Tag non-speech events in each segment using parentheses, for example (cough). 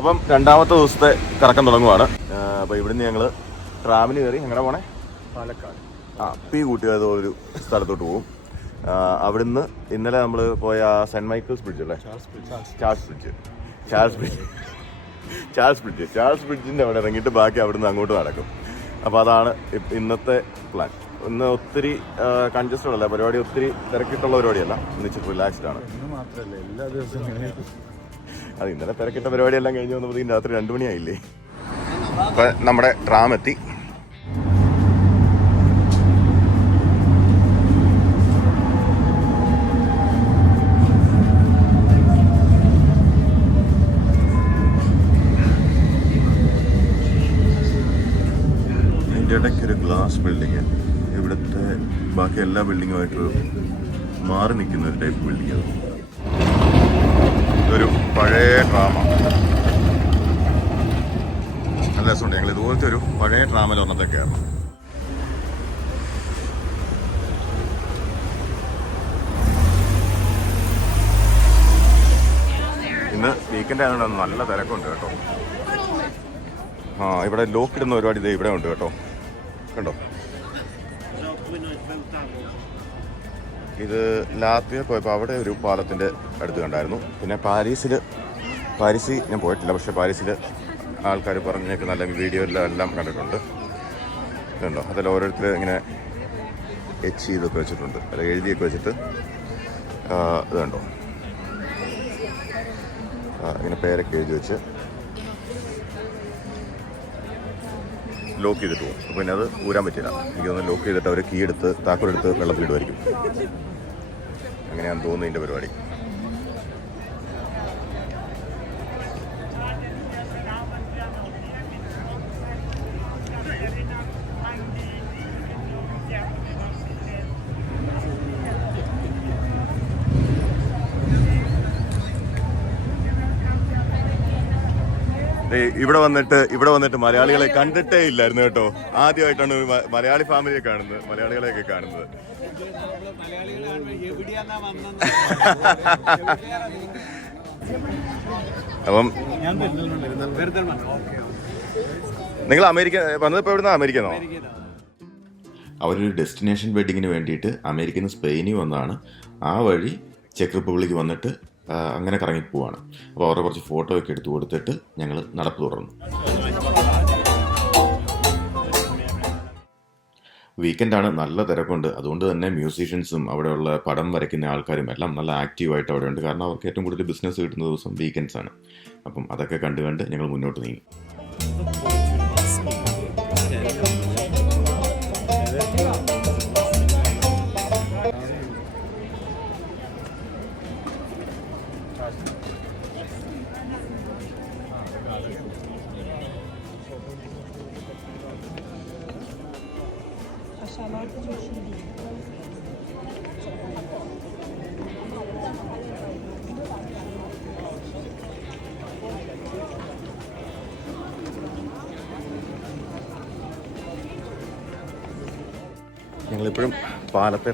അപ്പം രണ്ടാമത്തെ ദിവസത്തെ കറക്കം തുടങ്ങുവാണ്. അപ്പോൾ ഇവിടുന്ന് ഞങ്ങൾ ട്രാവൽ കയറി എങ്ങനെ പോണേ? പാലക്കാട്. ആ പി കൂട്ടുകാർ ഒരു സ്ഥലത്തോട്ട് പോകും അവിടുന്ന് ഇന്നലെ നമ്മൾ പോയ സെന്റ് മൈക്കിൾസ് ബ്രിഡ്ജ് അല്ലേ? Charles bridge. Charles bridge. Charles bridge. Charles ബ്രിഡ്ജിന്റെ അവിടെ ഇറങ്ങിയിട്ട് ബാക്കി അവിടുന്ന് അങ്ങോട്ട് നടക്കും. അപ്പോൾ അതാണ് ഇന്നത്തെ പ്ലാൻ. ഇന്ന് ഒത്തിരി കൺജസ്റ്റഡ് അല്ല പരിപാടി ഒത്തിരി തിരക്കിട്ടുള്ള പരിപാടിയല്ല. ഇന്ന് ഇച്ചിരി റിലാക്സ്ഡ് ആണ്. ഇന്ന് മാത്രല്ല എല്ലാ ദിവസവും അത് ഇന്നലെ തിരക്കിട്ട പരിപാടിയെല്ലാം കഴിഞ്ഞ് വന്നപ്പോഴത്തേക്കും രാത്രി രണ്ട് മണിയായില്ലേ? അപ്പോൾ നമ്മുടെ ട്രാം എത്തി. അതിന്റെ ഇടയ്ക്ക് ഒരു ഗ്ലാസ് ബിൽഡിങ് ഇവിടുത്തെ ബാക്കി എല്ലാ ബിൽഡിങ്ങുമായിട്ട് മാറി നിൽക്കുന്ന ഒരു ടൈപ്പ് ബിൽഡിംഗ് അത് ഇതൊരു പഴയ ഡ്രാമ നല്ല രസമുണ്ട്. ഞങ്ങൾ ഇതുപോലത്തെ ഒരു പഴയ ഡ്രാമയിൽ ഒന്നത്തെ കയറണം ഇന്ന് വീക്കെൻഡ് ആയതുകൊണ്ട് നല്ല തിരക്കുണ്ട് കേട്ടോ. ആ ഇവിടെ ലോക്കിടുന്ന പരിപാടി ദേ ഇവിടെ ഉണ്ട് കേട്ടോ. കണ്ടോ? ഇത് ലാത്വിയ പോയപ്പോൾ അവിടെ ഒരു പാലത്തിന്റെ അടുത്ത് കണ്ടായിരുന്നു. പിന്നെ പാരീസിൽ പാരീസിൽ ഞാൻ പോയിട്ടില്ല പക്ഷേ പാരീസിൽ ആൾക്കാർ പറഞ്ഞൊക്കെ നല്ല വീഡിയോയിലെല്ലാം എല്ലാം കണ്ടിട്ടുണ്ട്. കണ്ടോ അതിൽ ഓരോരുത്തർ ഇങ്ങനെ എച്ച് ചെയ്തൊക്കെ വെച്ചിട്ടുണ്ട്. അല്ല എഴുതിയൊക്കെ വെച്ചിട്ട്. ഇതുണ്ടോ? ഇങ്ങനെ പേരൊക്കെ എഴുതി വെച്ച് ലോക്ക് ചെയ്തിട്ട് പോകും. അപ്പോൾ പിന്നെ അത് ഊരാൻ പറ്റില്ല. എനിക്ക് തോന്നുന്നു ലോക്ക് ചെയ്തിട്ട് അവർ കീ എടുത്ത് താക്കോലെടുത്ത് വെള്ളത്തിലിടുമായിരിക്കും. അങ്ങനെയാണെന്ന് തോന്നുന്നു ഇതിന്റെ പരിപാടി. ഇവിടെ വന്നിട്ട് ഇവിടെ വന്നിട്ട് മലയാളികളെ കണ്ടിട്ടേ ഇല്ലായിരുന്നു കേട്ടോ. ആദ്യമായിട്ടാണ് മലയാളി ഫാമിലിയെ കാണുന്നത് മലയാളികളെയൊക്കെ കാണുന്നത്. (laughs) അപ്പം നിങ്ങൾ അമേരിക്ക വന്നതിപ്പോ എവിടുന്ന? അമേരിക്കന്നോ അവരൊരു ഡെസ്റ്റിനേഷൻ വെഡിങ്ങിന് വേണ്ടിയിട്ട് അമേരിക്കയിൽ നിന്ന് സ്പെയിനിൽ വന്നാണ്. ആ വഴി ചെക്ക് റിപ്പബ്ലിക്ക് വന്നിട്ട് അങ്ങനെ കറങ്ങി പോവാണ് അപ്പോൾ അവരുടെ കുറച്ച് ഫോട്ടോ ഒക്കെ എടുത്തു കൊടുത്തിട്ട് ഞങ്ങൾ നടപ്പ് തുടർന്നു. വീക്കെൻഡാണ് നല്ല തിരക്കുണ്ട്. അതുകൊണ്ട് തന്നെ മ്യൂസീഷ്യൻസും അവിടെയുള്ള പടം വരയ്ക്കുന്ന ആൾക്കാരും എല്ലാം നല്ല ആക്റ്റീവായിട്ട് അവിടെയുണ്ട്. കാരണം അവർക്ക് ഏറ്റവും കൂടുതൽ ബിസിനസ് കിട്ടുന്ന ദിവസം വീക്കെൻഡ്സ് ആണ്. അപ്പം അതൊക്കെ കണ്ടുകണ്ട് ഞങ്ങൾ മുന്നോട്ട് നീങ്ങി.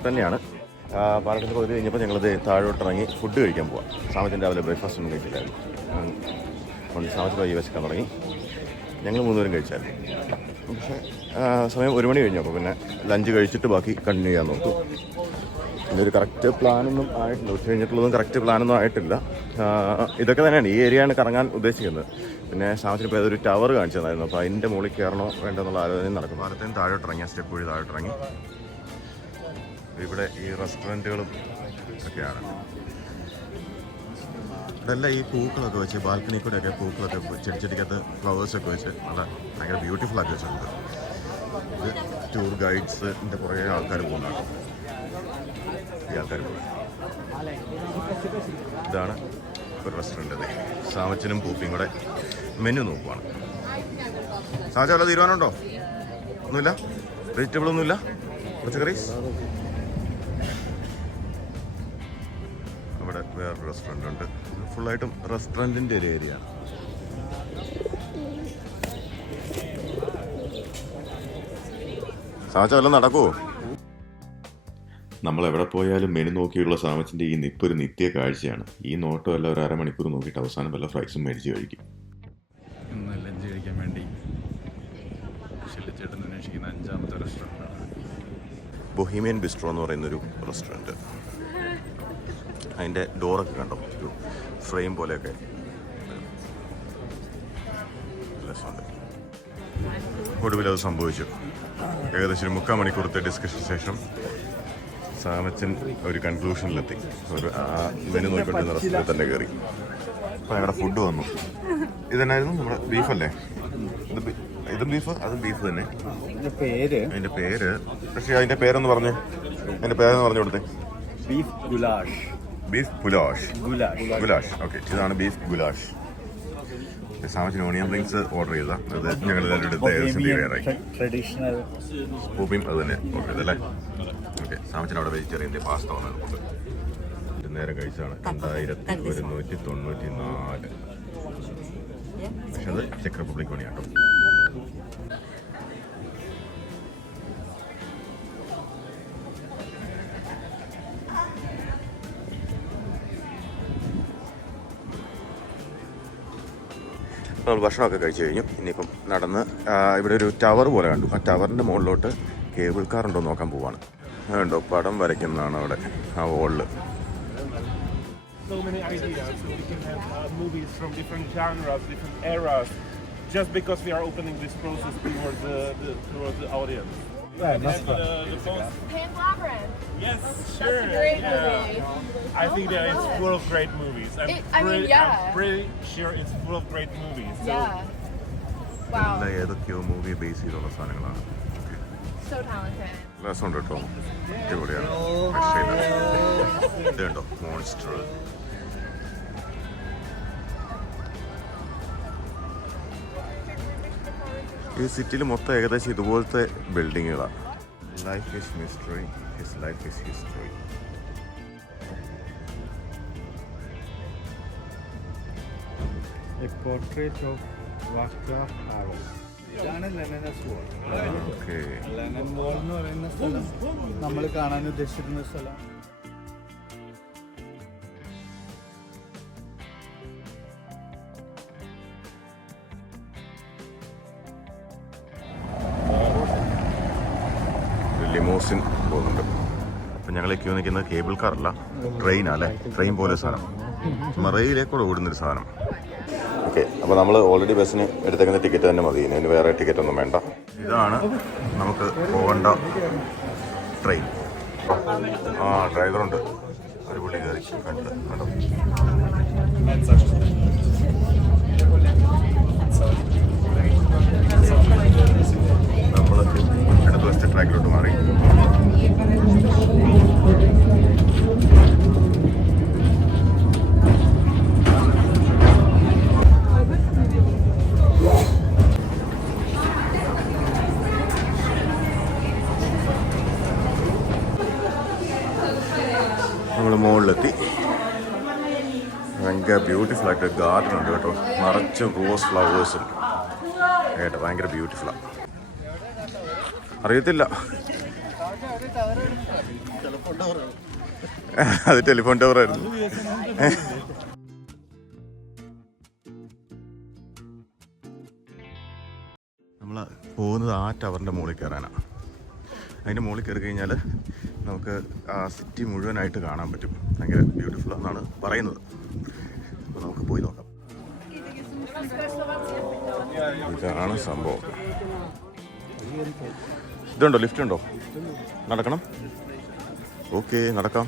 തന്നെയാണ്. പാലക്കാട് പകുതി കഴിഞ്ഞപ്പോൾ ഞങ്ങളത് താഴോട്ടിറങ്ങി ഫുഡ് കഴിക്കാൻ പോവാം. സാമത്തിന് രാവിലെ ബ്രേക്ക്ഫാസ്റ്റ് ഒന്നും കഴിച്ചില്ലായിരുന്നു. സാമത്തിന് വൈകി വിശക്കാൻ തുടങ്ങി ഞങ്ങൾ മൂന്നുപേരും കഴിച്ചായിരുന്നു. പക്ഷേ സമയം ഒരു മണി കഴിഞ്ഞപ്പോൾ പിന്നെ ലഞ്ച് കഴിച്ചിട്ട് ബാക്കി കണ്ടിന്യൂ ചെയ്യാൻ നോക്കും. ഒരു കറക്റ്റ് പ്ലാനൊന്നും ആയിട്ടില്ല. ഉച്ച കഴിഞ്ഞിട്ടുള്ളതും കറക്റ്റ് പ്ലാനൊന്നും ആയിട്ടില്ല. ഇതൊക്കെ തന്നെയാണ് ഈ ഏരിയയാണ് കറങ്ങാൻ ഉദ്ദേശിക്കുന്നത്. പിന്നെ സാമത്തിന് ഇപ്പോൾ ഏതൊരു ടവർ കാണിച്ചതായിരുന്നു. അപ്പോൾ അതിന്റെ മുകളിൽ കയറണോ വേണ്ടെന്നുള്ള ആലോചന നടക്കും പാലത്തേന് താഴോട്ടിറങ്ങി സ്റ്റെപ്പ് വഴി താഴോട്ടിറങ്ങി. ഇവിടെ ഈ റെസ്റ്റോറന്റുകളും ഒക്കെയാണ്. ഇതെല്ലാം ഈ പൂക്കളൊക്കെ വെച്ച് ബാൽക്കണി കൂടെ ഒക്കെ പൂക്കളൊക്കെ ചെടിച്ചെടിക്കകത്ത് ഫ്ലവേഴ്സൊക്കെ വെച്ച് നല്ല ഭയങ്കര ബ്യൂട്ടിഫുൾ ആക്കി വെച്ചിട്ടുണ്ട്. ഇത് ടൂർ ഗൈഡ്സിന്റെ കുറേ ആൾക്കാർ പോകുന്നതാണ് ഈ ആൾക്കാർ പോകുന്നത് ഇതാണ് ഒരു റെസ്റ്റോറന്റ് സാമച്ചനും പൂപ്പിയും കൂടെ മെനു നോക്കുവാണ്. സാമച്ച വല്ല തീരുമാനമുണ്ടോ? ഒന്നുമില്ല? വെജിറ്റബിൾ ഒന്നുമില്ല? പച്ചക്കറീസ് അവിടെ വേറെ റെസ്റ്റോറന്റ് ഉണ്ട്. ഫുള്ളായിട്ടും റെസ്റ്റോറന്റിന്റെ ഒരു ഏരിയ ആണ് സാമച്ച നടക്കുമോ നമ്മൾ എവിടെ പോയാലും മെനു നോക്കിയുള്ള സാമച്ചിന്റെ ഈ നിപ്പൊരു നിത്യ കാഴ്ചയാണ്. ഈ നോട്ടോ എല്ലാം ഒരു അരമണിക്കൂർ നോക്കിയിട്ട് അവസാനം വല്ല ഫ്രൈസും മേടിച്ച് കഴിക്കും. വേണ്ടി അഞ്ചാമത്തെ ബൊഹീമിയൻ ബിസ്ട്രോ എന്ന് പറയുന്നൊരു റെസ്റ്റോറന്റ് അതിന്റെ ഡോറൊക്കെ കണ്ടോ? ഒരു ഫ്രെയിം പോലെയൊക്കെ. രസമുണ്ട്. ഒടുവിൽ അത് സംഭവിച്ചു. ഏകദേശം ഒരു മുക്കാൽ മണിക്കൂറത്തെ ഡിസ്കഷൻ ശേഷം സാമച്ചൻ ഒരു കൺക്ലൂഷനിലെത്തി ഒരു ആ മെനു നോക്കിക്കൊണ്ടിരുന്ന റെസ്റ്റോറന്റ് തന്നെ കയറി അപ്പോൾ ഞങ്ങളുടെ ഫുഡ് വന്നു. ഇതെന്നായിരുന്നു നമ്മുടെ ബീഫല്ലേ ഇത് ഇതും ബീഫ് അതും ബീഫ് തന്നെ. പേര്? അതിന്റെ പേര്. പക്ഷേ അതിന്റെ പേരൊന്ന് പറഞ്ഞു. അതിന്റെ പേരെന്ന് പറഞ്ഞു കൊടുത്തേ. ബീഫ് ഗുലാഷ് ബീഫ് പുലാഷ് ഗുലാഷ് ഗുലാഷ് ഓക്കെ ഇതാണ് ബീഫ് ഗുലാഷ് സാമച്ചിന് ഓണിയൻ റിങ്സ് ഓർഡർ ചെയ്ത. അത് ഞങ്ങൾ എല്ലാവരും എടുത്ത് ഏകദേശം തീരാറായി ട്രഡീഷണൽ പൂപ്പിയും അത് തന്നെ. ഓർഡർ ചെയ്തല്ലേ ഓക്കെ സാമച്ചിന് അവിടെ വെജിറ്റേറിയന്റെ പാസ്ത വന്നത് കൊണ്ട് നേരം നേരെ കഴിച്ചാണ്. രണ്ടായിരത്തി ഒരുന്നൂറ്റി തൊണ്ണൂറ്റി നാല് പക്ഷെ അത് ചെക്ക് റിപ്പബ്ലിക് പണിയാട്ടോ. നമ്മൾ ഭക്ഷണമൊക്കെ കഴിച്ച് കഴിഞ്ഞു. ഇനിയിപ്പം നടന്ന് ഇവിടെ ഒരു ടവർ പോലെ കണ്ടു. ആ ടവറിന്റെ മുകളിലോട്ട് കേബിൾ കാർ ഉണ്ടോ നോക്കാൻ പോവാണ്. ഉണ്ടോ പടം വരയ്ക്കുന്നതാണ് അവിടെ ആ ഹോളിൽ. Yeah, that's And, uh, the post- Pan's Labyrinth. yes, That's sure. a great yeah. movie. I think that it's full of great movies. I'm, It- I mean, pretty, yeah. I'm pretty sure it's full of great movies. So Yeah. Wow. എല്ലാം ഏതൊക്കെയോ movie base ചെയ്തുള്ള സാധനങ്ങളാണ് So talented. രസമുണ്ട് കേട്ടോ അടിപൊളിയാണ് രക്ഷയില്ല ഇത് കണ്ടോ മോൺസ്റ്റർ ഈ സിറ്റിയിൽ മൊത്തം ഏകദേശം ഇതുപോലത്തെ ബിൽഡിങ്ങുകളാണ് life is mystery his life is history a portrait of Vaclav Havel ഇതാണ് Lennon's wall okay Lennon wall എന്ന് പറയുന്ന സ്ഥലം. നമ്മൾ കാണാൻ ഉദ്ദേശിക്കുന്ന സ്ഥലം. ലിമോസിൻ പോകുന്നുണ്ട്. അപ്പം ഞങ്ങൾ ക്യൂ നിൽക്കുന്നത് കേബിൾ കാർ അല്ല ട്രെയിനാ അല്ലേ ട്രെയിൻ പോലെ സാധനം. മറയിലേക്കൂടെ ഓടുന്നൊരു സാധനം. ഓക്കെ അപ്പോൾ നമ്മൾ ഓൾറെഡി ബസ്സിന് എടുത്തേക്കുന്ന ടിക്കറ്റ് തന്നെ മതി. അതിന് വേറെ ടിക്കറ്റ് ഒന്നും വേണ്ട. ഇതാണ് നമുക്ക് പോകേണ്ട ട്രെയിൻ ആ ഡ്രൈവറുണ്ട് ഒരു പുള്ളി കയറി കണ്ട്? കണ്ടോ? നമ്മൾ ബസ് ട്രാക്കിലോട്ട് നമ്മൾ മുകളിലെത്തി ഭയങ്കര ബ്യൂട്ടിഫുൾ ആയിട്ട് ഗാർഡൻ ഉണ്ട് കേട്ടോ. നിറച്ച് റോസ് ഫ്ലവേഴ്സും കേട്ടോ ഭയങ്കര ബ്യൂട്ടിഫുള്ളാണ് അറിയത്തില്ല. അത് ടെലിഫോൺ ടവർ ആയിരുന്നു. നമ്മൾ പോകുന്നത് ആ ടവറിന്റെ മുകളിൽ കയറാനാണ് അതിന്റെ മുകളിൽ കയറി കഴിഞ്ഞാൽ നമുക്ക് ആ സിറ്റി മുഴുവനായിട്ട് കാണാൻ പറ്റും. ഭയങ്കര ബ്യൂട്ടിഫുൾ എന്നാണ് പറയുന്നത്. അപ്പോൾ നമുക്ക് പോയി നോക്കാം. ഇതാണ് സംഭവം. ഇതുണ്ടോ? ലിഫ്റ്റ് ഉണ്ടോ? നടക്കണം? ഓക്കെ നടക്കാം.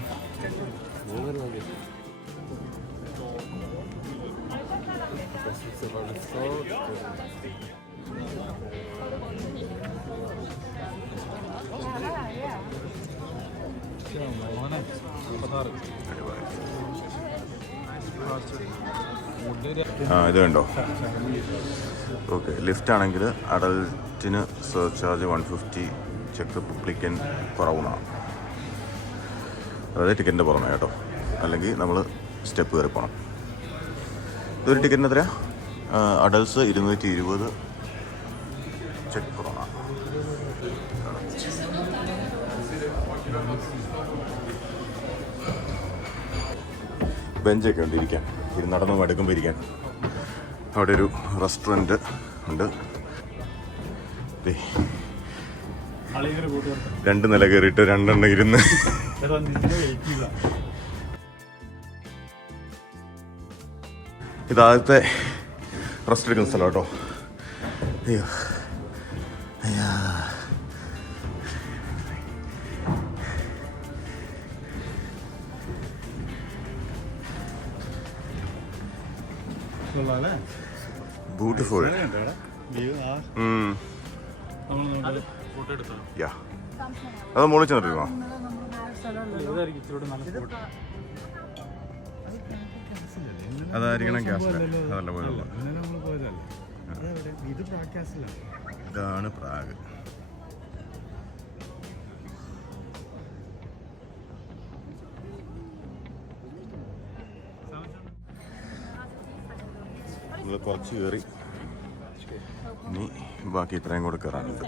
ആ ഇത് കണ്ടോ? ഓക്കെ ലിഫ്റ്റ് ആണെങ്കിൽ അഡൽറ്റിന് സർചാർജ് വൺ ഫിഫ്റ്റി ചെക്ക് റിപ്പബ്ലിക്കൻ കുറവുന്നാണ് അതായത് ടിക്കറ്റിന്റെ പുറമെ കേട്ടോ. അല്ലെങ്കിൽ നമ്മൾ സ്റ്റെപ്പ് കയറി പോകണം ഇതൊരു ടിക്കറ്റിന് എത്രയാണ് അഡൽട്സ് ഇരുന്നൂറ്റി ഇരുപത് ചെക്ക് ബെഞ്ചൊക്കെ ഉണ്ട് ഇരിക്കാൻ. ഇത് നടന്ന് മടുക്കുമ്പോൾ ഇരിക്കാൻ. അവിടെ ഒരു റെസ്റ്റോറന്റ് ഉണ്ട്. രണ്ട് നില കയറിയിട്ട് രണ്ടെണ്ണം ഇരുന്ന്. ഇതാദ്യത്തെ റെസ്റ്റ് എടുക്കുന്ന സ്ഥലം കേട്ടോ. അയ്യാ. ബ്യൂട്ടിഫുൾ അത് മുകളിൽ ചെന്നിട്ടിരുന്നോ? അതായിരിക്കണം ഗ്യാസ് അതല്ല പ്രാക്ടീസിലാണ് ഇതാണ് പ്രാഗ് കുറച്ച് കയറി. ഇനി ബാക്കി ഇത്രയും കൂടെ കയറാനുണ്ട്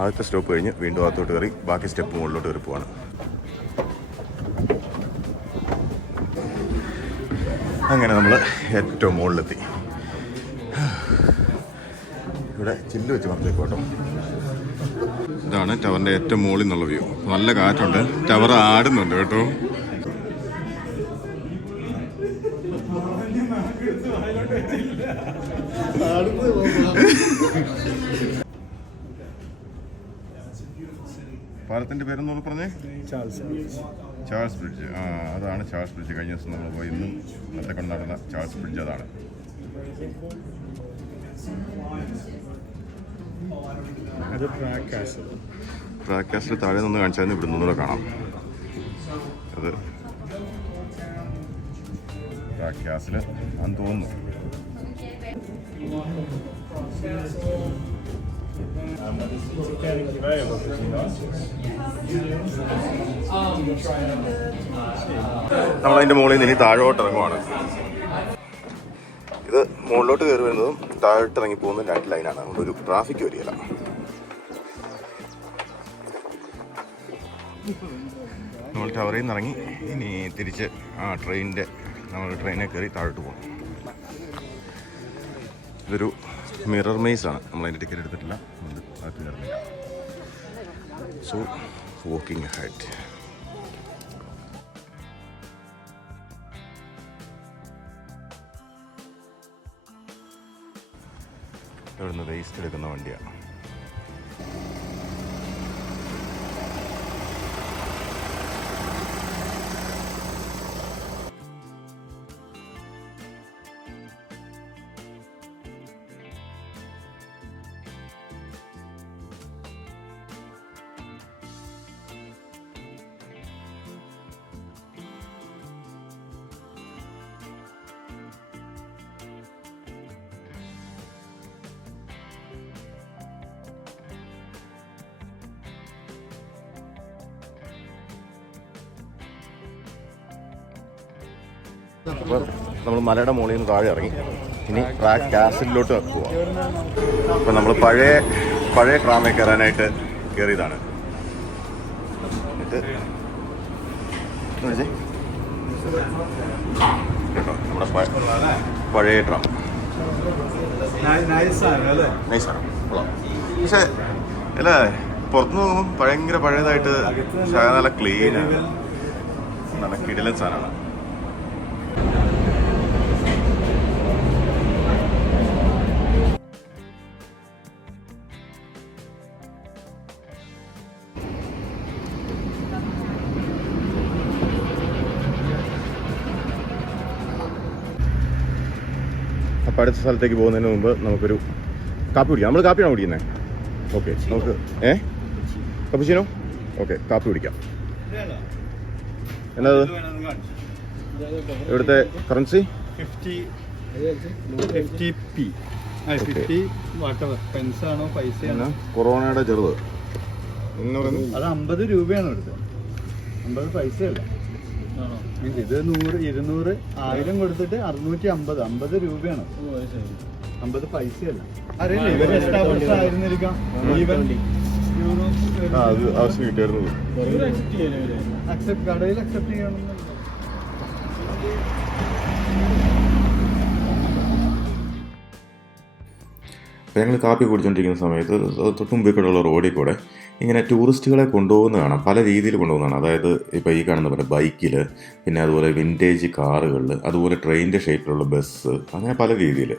ആദ്യത്തെ സ്റ്റോപ്പ് കഴിഞ്ഞ് വീണ്ടും അകത്തോട്ട് കയറി ബാക്കി സ്റ്റെപ്പ് മുകളിലോട്ട് കയറി പോവാണ്. അങ്ങനെ നമ്മൾ ഏറ്റവും മുകളിലെത്തി. ഇവിടെ ചില്ല് വെച്ച് മറന്നേക്കും കേട്ടോ. ഇതാണ് ടവറിന്റെ ഏറ്റവും മുകളിൽ നിന്നുള്ള വ്യൂ. നല്ല കാറ്റുണ്ട്. ടവർ ആടുന്നുണ്ട് കേട്ടോ. പാലത്തിന്റെ പേരെന്നോ പറഞ്ഞേ? Charles Charles bridge. ആ അതാണ് ചാൾസ് ബ്രിഡ്ജ്. കഴിഞ്ഞ ദിവസം നമ്മൾ പോയി. ഇന്നും ഇന്നത്തെ കൊണ്ട് നടന്ന ചാൾസ് ബ്രിഡ്ജ് അതാണ്. ബ്രാഡ്കാസ്റ്റിൽ താഴെ നിന്ന് കാണിച്ചാൽ ഇവിടെ നിന്നുകൂടെ കാണാം. അത് ബ്രാഡ്കാസ്റ്റിൽ ഞാൻ തോന്നുന്നു. നമ്മളതിന്റെ മുകളിൽ നിന്ന് ഇനി താഴോട്ട് ഇറങ്ങുവാണ്. ഇത് മുകളിലോട്ട് കയറി വരുന്നതും താഴോട്ട് ഇറങ്ങി പോകുന്നതും രണ്ട് ലൈനാണ് അതുകൊണ്ട് ഒരു ട്രാഫിക് വരികയില്ല. നമ്മൾ ടവറിൽ നിന്ന് ഇറങ്ങി. ഇനി തിരിച്ച് ആ ട്രെയിനിന്റെ നമ്മൾ ട്രെയിനിൽ കയറി താഴോട്ട് പോകും ഇതൊരു മിറർ മെയ്സ് ആണ്. നമ്മൾ അതിന്റെ ടിക്കറ്റ് എടുത്തിട്ടില്ല. സോ വാക്കിംഗ് ഹെഡ് ഇവിടുന്ന് വേസ്റ്റ് എടുക്കുന്ന വണ്ടിയാണ് അപ്പോൾ നമ്മൾ മലയുടെ മുകളിൽ നിന്ന് താഴെ ഇറങ്ങി. ഇനി ട്രാക്ക് കാസിലോട്ട് പോവാം അപ്പോൾ നമ്മൾ പഴയ പഴയ ട്രാമിൽ കയറാനായിട്ട് കയറിയതാണ്. എന്നിട്ട്. കേട്ടോ നമ്മുടെ പഴയ ട്രാം നൈസാണ് കൊള്ളാം. പക്ഷേ അല്ല പുറത്തു നോക്കുമ്പോൾ ഭയങ്കര പഴയതായിട്ട് നല്ല ക്ലീനാണ് നല്ല കിടിലൻ സാധനമാണ്. അടുത്ത സ്ഥലത്തേക്ക് പോകുന്നതിന് മുമ്പ് നമുക്കൊരു കാപ്പി കുടിക്കാം. നമ്മൾ കാപ്പിയാണോ കുടിക്കുന്നത് ഓക്കെ നമുക്ക് ഏ? കപ്പിച്ചിനോ? ഓക്കെ കാപ്പി കുടിക്കാം. എന്നത് ഇവിടുത്തെ കറൻസി? Fifty fifty P. ആണോ കൊറോണയുടെ ചെറുത്. അത് അമ്പത് രൂപയാണ് എടുത്തത്. അമ്പത് പൈസയല്ല. മീൻസ് ഇത് നൂറ് ഇരുന്നൂറ് ആയിരം കൊടുത്തിട്ട് അറുന്നൂറ്റി അമ്പത് അമ്പത് രൂപയാണ് അമ്പത് പൈസയല്ല. അറിയില്ല ഇവർ എസ്റ്റാബ്ലിഷ് ആയിരുന്നിരിക്കാം ഈവൻ അക്സെപ്റ്റ് കടയിൽ അക്സെപ്റ്റ് ചെയ്യണമെന്നില്ല. അപ്പോൾ ഞങ്ങൾ കാപ്പി കുടിച്ചുകൊണ്ടിരിക്കുന്ന സമയത്ത് തൊട്ട് മുമ്പിൽ കൂടെയുള്ള റോഡിൽ കൂടെ ഇങ്ങനെ ടൂറിസ്റ്റുകളെ കൊണ്ടുപോകുന്ന കാണാം. പല രീതിയിൽ കൊണ്ടുപോകുന്നതാണ്. അതായത് ഇപ്പോൾ ഈ കാണുന്ന പോലെ ബൈക്കിൽ പിന്നെ അതുപോലെ വിന്റേജ് കാറുകളിൽ അതുപോലെ ട്രെയിനിന്റെ ഷേപ്പിലുള്ള ബസ് അങ്ങനെ പല രീതിയിൽ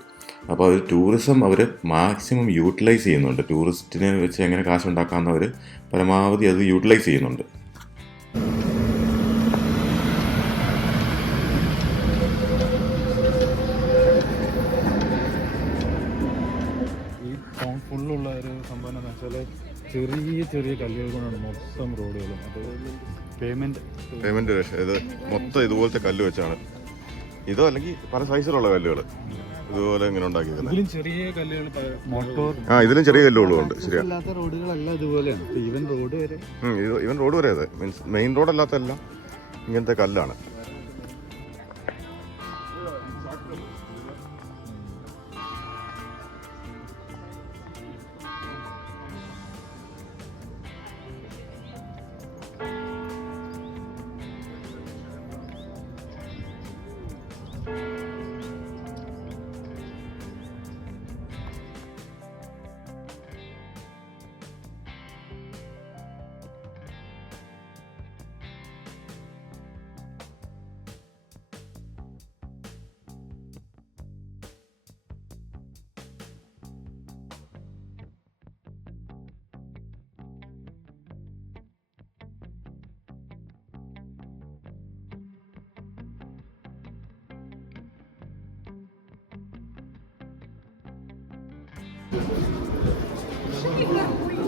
അപ്പോൾ അവർ ടൂറിസം അവർ മാക്സിമം യൂട്ടിലൈസ് ചെയ്യുന്നുണ്ട്. ടൂറിസ്റ്റിനെ വെച്ച് എങ്ങനെ കാശുണ്ടാക്കാമെന്നവർ പരമാവധി അത് യൂട്ടിലൈസ് ചെയ്യുന്നുണ്ട്. ഈ ഫുള്ളുള്ള ഒരു സംഭവം എന്ന് വെച്ചാൽ ചെറിയ ചെറിയ കല്ലുകൾ കൊണ്ടാണ് മൊത്തം റോഡുകളും. അത് പേയ്മെന്റ് പേയ്മെന്റ് ഇത് മൊത്തം ഇതുപോലത്തെ കല്ല് വെച്ചാണ്. ഇതോ അല്ലെങ്കിൽ പല സൈസിലുള്ള കല്ലുകൾ ഇതുപോലെ ഇങ്ങനെ ഉണ്ടാക്കിയിരിക്കുന്നത് ഇതിലും ചെറിയ കല്ലുകൾ പ- മോട്ടോർ ആ ഇതിലും ചെറിയ കല്ലുകളും ഉണ്ട് ശരിയാ റോഡുകളല്ല ഇതുപോലെയാണ്. ഈവൻ റോഡ് വരെ. ഇവൻ റോഡ് വരെ അതെ. മീൻസ് മെയിൻ റോഡ് അല്ലാത്തെല്ലാം ഇങ്ങനത്തെ കല്ലാണ്.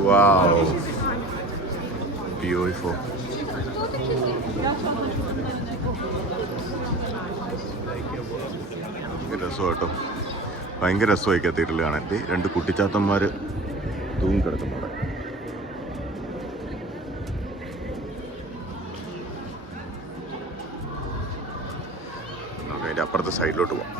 വാവ് Beautiful. രസം കേട്ടോ ഭയങ്കര രസമായി എത്തിയിട്ടില്ല കാണാൻ. രണ്ട് കുട്ടിച്ചാത്തന്മാർ തൂങ്ങി കിടക്കുന്നുണ്ട്. നമുക്ക് അതിന്റെ അപ്പുറത്തെ സൈഡിലോട്ട് പോവാം.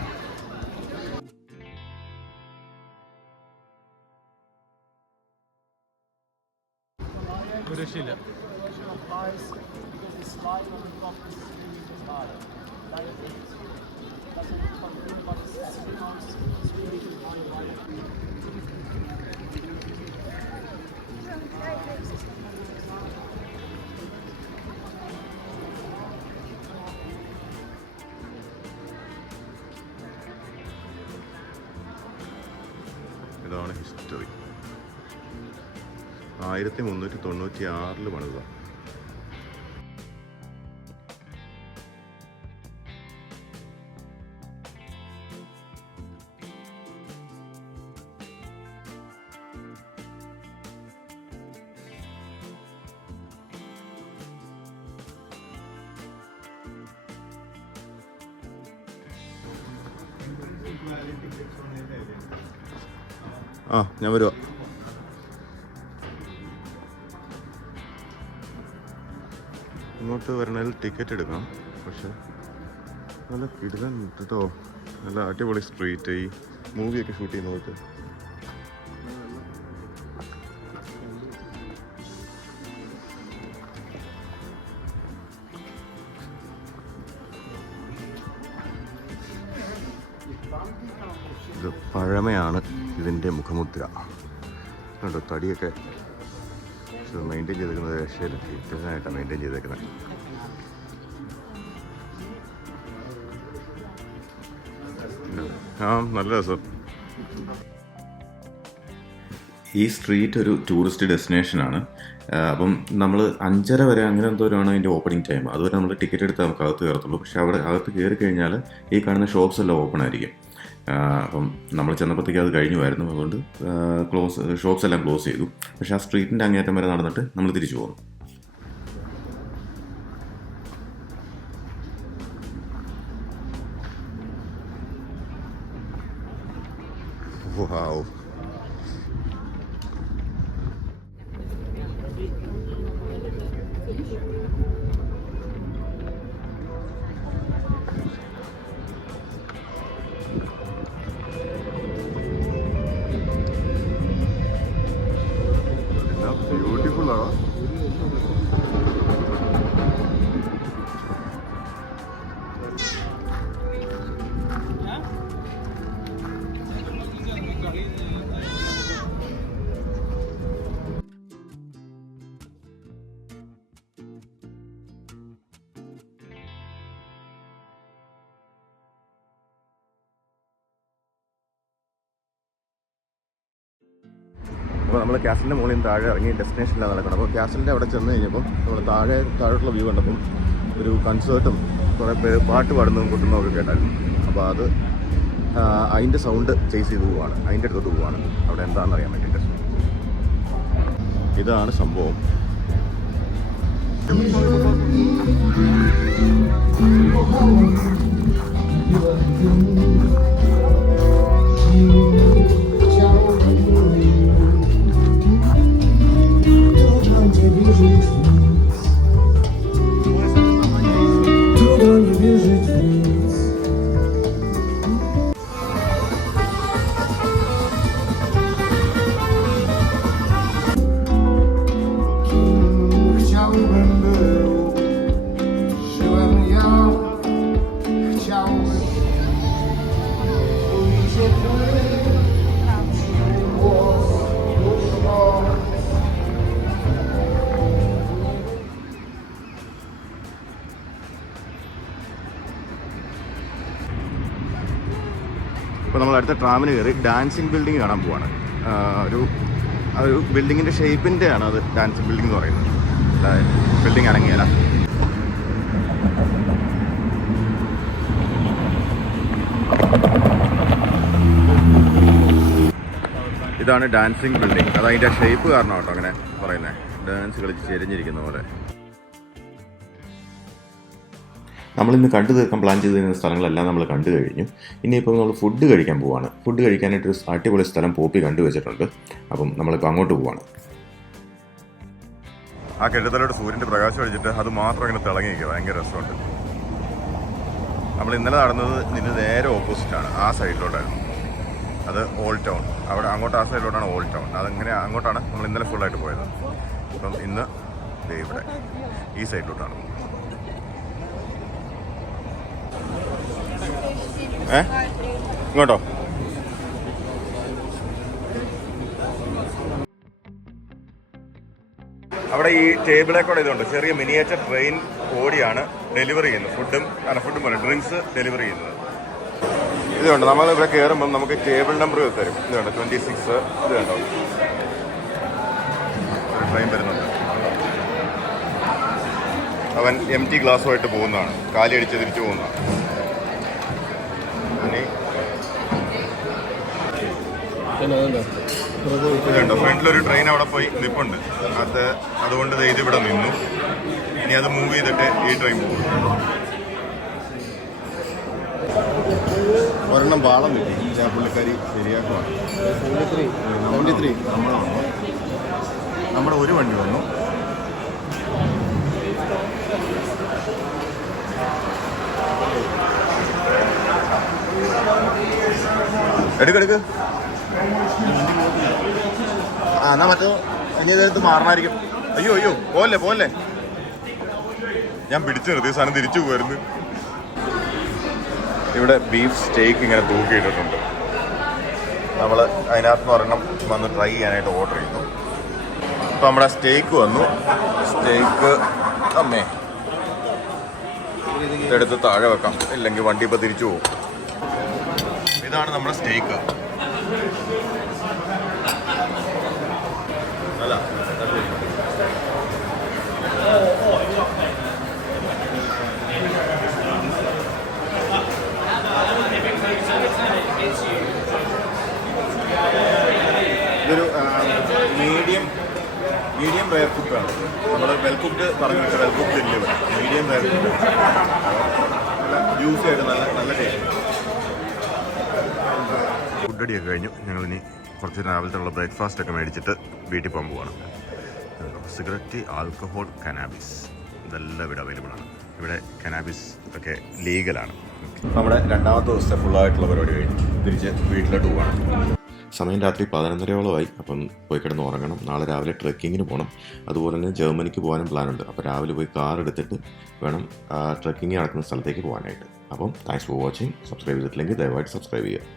മുന്നൂറ്റി തൊണ്ണൂറ്റി ആറിൽ പണിതാണ് ആ ഞാൻ വരുവാ. ഇങ്ങോട്ട് വരണതിൽ ടിക്കറ്റ് എടുക്കാം. പക്ഷെ നല്ല കിടിലൻ കേട്ടോ നല്ല അടിപൊളി സ്ട്രീറ്റ് ഈ മൂവിയൊക്കെ ഷൂട്ട് ചെയ്യുന്നതൊക്കെ ഇത് പഴമയാണ് ഇതിന്റെ മുഖമുദ്ര. കണ്ടോ തടിയൊക്കെ. മെയിന്റെയിൻ ചെയ്തേക്കുന്നത് രക്ഷയിലൊക്കെ ഇത്രയായിട്ടാണ് മെയിന്റെയിൻ ചെയ്തേക്കുന്നത്. ആ നല്ല രസം. ഈ സ്ട്രീറ്റ് ഒരു ടൂറിസ്റ്റ് ഡെസ്റ്റിനേഷനാണ് അപ്പം നമ്മൾ അഞ്ചര വരെ അങ്ങനെ എന്തോരാണ് അതിന്റെ ഓപ്പണിംഗ് ടൈം അതുവരെ നമ്മൾ ടിക്കറ്റ് എടുത്ത് നമുക്ക് അകത്ത് കയറത്തുള്ളൂ. പക്ഷേ അവിടെ അകത്ത് കയറി കഴിഞ്ഞാൽ ഈ കാണുന്ന ഷോപ്സ് എല്ലാം ഓപ്പൺ ആയിരിക്കും. അപ്പം നമ്മൾ ചെന്നപ്പോഴത്തേക്ക് അത് കഴിഞ്ഞുമായിരുന്നു അതുകൊണ്ട് ക്ലോസ് ഷോപ്സ് എല്ലാം ക്ലോസ് ചെയ്തു. പക്ഷേ ആ സ്ട്രീറ്റിന്റെ അങ്ങേറ്റം വരെ നടന്നിട്ട് നമ്മൾ തിരിച്ചു പോകുന്നു Wow. അപ്പോൾ നമ്മൾ ക്യാസലിന്റെ മുകളിൽ താഴെ ഇറങ്ങി ഡെസ്റ്റിനേഷനിലാണ് നടക്കുന്നത്. അപ്പോൾ ക്യാസലിന്റെ അവിടെ ചെന്ന് കഴിഞ്ഞപ്പോൾ നമ്മൾ താഴെ താഴോട്ടുള്ള വ്യൂ കണ്ടപ്പം ഒരു കൺസേർട്ടും കുറേ പേര് പാട്ട് പാടുന്നതും കൊട്ടുന്നതും ഒക്കെ കേട്ടായിരുന്നു. അപ്പോൾ അത് അതിന്റെ സൗണ്ട് ചേസ് ചെയ്ത് പോവാണ്. അതിന്റെ അടുത്തോട്ട് പോവാണ്. അവിടെ എന്താണെന്ന് അറിയാൻ വേണ്ടിയിട്ട്. ഇതാണ് സംഭവം. ട്രാമിന് കയറി ഡാൻസിങ് ബിൽഡിംഗ് കാണാൻ പോവാണ്. ഒരു ഒരു ബിൽഡിങ്ങിന്റെ ഷേപ്പിന്റെ ആണ് അത് ഡാൻസിങ് ബിൽഡിംഗ് എന്ന് പറയുന്നത്. ബിൽഡിംഗ് അനങ്ങിയല്ല ഇതാണ് ഡാൻസിങ് ബിൽഡിംഗ്. അത് അതിന്റെ ഷേപ്പ് കാരണം കേട്ടോ അങ്ങനെ പറയുന്നത് ഡാൻസ് കളിച്ച് ചെരിഞ്ഞിരിക്കുന്ന പോലെ. നമ്മളിന്ന് കണ്ടു തീർക്കാൻ പ്ലാൻ ചെയ്തിരുന്ന സ്ഥലങ്ങളെല്ലാം നമ്മൾ കണ്ടു കഴിഞ്ഞു. ഇനിയിപ്പോൾ നമ്മൾ ഫുഡ് കഴിക്കാൻ പോവാണ്. ഫുഡ് കഴിക്കാനായിട്ട് ഒരു അടിപൊളി സ്ഥലം പോപ്പി കണ്ടു വെച്ചിട്ടുണ്ട്. അപ്പം നമ്മളിപ്പോൾ അങ്ങോട്ട് പോവാണ്. ആ കെഴുതലോട് സൂര്യന്റെ പ്രകാശം അടിച്ചിട്ട് അത് മാത്രം ഇങ്ങനെ തിളങ്ങി നിൽക്കുക ഭയങ്കര രസമുണ്ട്. നമ്മൾ ഇന്നലെ നടന്നത് ഇതിന് നേരെ ഓപ്പോസിറ്റാണ് ആ സൈഡിലോട്ടായിരുന്നു അത് ഓൾഡ് ടൗൺ അവിടെ അങ്ങോട്ട് ആ സൈഡിലോട്ടാണ് ഓൾഡ് ടൗൺ അതങ്ങനെ അങ്ങോട്ടാണ് നമ്മൾ ഇന്നലെ ഫുള്ളായിട്ട് പോയത്. അപ്പം ഇന്ന് ഇവിടെ ഈ സൈഡിലോട്ടാണ് ഏ? ഇങ്ങോട്ടോ? അവിടെ ഈ ടേബിളെ കൂടെ ഇതുണ്ട്. ചെറിയ മിനിയേച്ചർ ട്രെയിൻ ഓടിയാണ് ഡെലിവറി ചെയ്യുന്നത്. ഫുഡും അല്ല ഫുഡും പോലെ ഡ്രിങ്ക്സ് ഡെലിവറി ചെയ്യുന്നത്. ഇതുണ്ട്. നമ്മൾ ഇവിടെ കയറുമ്പം നമുക്ക് ടേബിൾ നമ്പർ തരും. ഇതുണ്ട് ട്വന്റി സിക്സ്. ഇത് കണ്ടോ ട്രെയിൻ വരുന്നുണ്ട്. അവൻ എം ടി ഗ്ലാസ്സുമായിട്ട് പോകുന്നതാണ്. കാലിയടിച്ച് തിരിച്ചു പോകുന്നതാണ്. ഇനി ഇതുണ്ട്? ഫ്രണ്ടിലൊരു ട്രെയിൻ അവിടെ പോയി നിപ്പുണ്ട്. അത് അതുകൊണ്ട് ഇത് ഇവിടെ നിന്നു. ഇനി അത് മൂവ് ചെയ്തിട്ട് ഈ ട്രെയിൻ പോകും. ഒരെണ്ണം പാളം കിട്ടി. പുള്ളിക്കാരി ശരിയാക്കുവാണ്. നമ്മുടെ ഒരു വണ്ടി വന്നു. എടുക്കെടുക്ക് ആ എന്നാ മറ്റോ ഇനി അയ്യോ അയ്യോ പോലെ പോലെ ഞാൻ പിടിച്ചു നിർത്തി സാധനം തിരിച്ചു പോയിരുന്നു ഇവിടെ ബീഫ് സ്റ്റേക്ക് ഇങ്ങനെ തൂക്കിയിട്ടിട്ടുണ്ട്. നമ്മൾ അതിനകത്ത് നിന്ന് ഒരെണ്ണം വന്ന് ട്രൈ ചെയ്യാനായിട്ട് ഓർഡർ ചെയ്തു ഇപ്പം നമ്മുടെ സ്റ്റേക്ക് വന്നു. സ്റ്റേക്ക് അമ്മേ. ഇതെടുത്ത് താഴെ വെക്കാം. ഇല്ലെങ്കിൽ വണ്ടി ഇപ്പോൾ തിരിച്ചു പോകും. ഇതാണ് നമ്മുടെ സ്റ്റേക്ക്. അല്ല ഇതൊരു മീഡിയം മീഡിയം റയർ കുക്കാണ് നമ്മൾ വെൽ കുക്ക്ഡ് പറഞ്ഞു വെൽ കുക്ക്ഡ് ഇല്ല ഇവിടെ? മീഡിയം റയർ കുക്ക് ജ്യൂസി ആയിട്ട് നല്ല നല്ല ടേസ്റ്റ് ഫുഡ് അടിയൊക്കെ കഴിഞ്ഞു ഇനി കുറച്ച് രാവിലത്തെ ബ്രേക്ക്ഫാസ്റ്റ് ഒക്കെ മേടിച്ചിട്ട് വീട്ടിൽ പോകാൻ പോവാണ്. സിഗരറ്റ് ആൽക്കഹോൾ കനാബിസ് ഇതെല്ലാം ഇവിടെ അവൈലബിൾ ആണ്. ഇവിടെ കനാബിസ് ഒക്കെ ലീഗലാണ് നമ്മുടെ രണ്ടാമത്തെ ദിവസത്തെ ഫുള്ളായിട്ടുള്ള പരിപാടി കഴിഞ്ഞു. തിരിച്ച് വീട്ടിലോട്ട് പോവാണ്. സമയം രാത്രി പതിനൊന്നരയോളമായി. അപ്പം പോയി കിടന്ന് ഉറങ്ങണം. നാളെ രാവിലെ ട്രെക്കിങ്ങിന് പോകണം. അതുപോലെ തന്നെ ജർമ്മനിക്ക് പോകാനും പ്ലാനുണ്ട്. അപ്പോൾ രാവിലെ പോയി കാർ എടുത്തിട്ട് വേണം ട്രെക്കിങ് നടക്കുന്ന സ്ഥലത്തേക്ക് പോകാനായിട്ട്. അപ്പം താങ്ക്സ് ഫോർ വാച്ചിങ് സബ്സ്ക്രൈബ് ചെയ്തിട്ടില്ലെങ്കിൽ ദയവായിട്ട് സബ്സ്ക്രൈബ് ചെയ്യുക.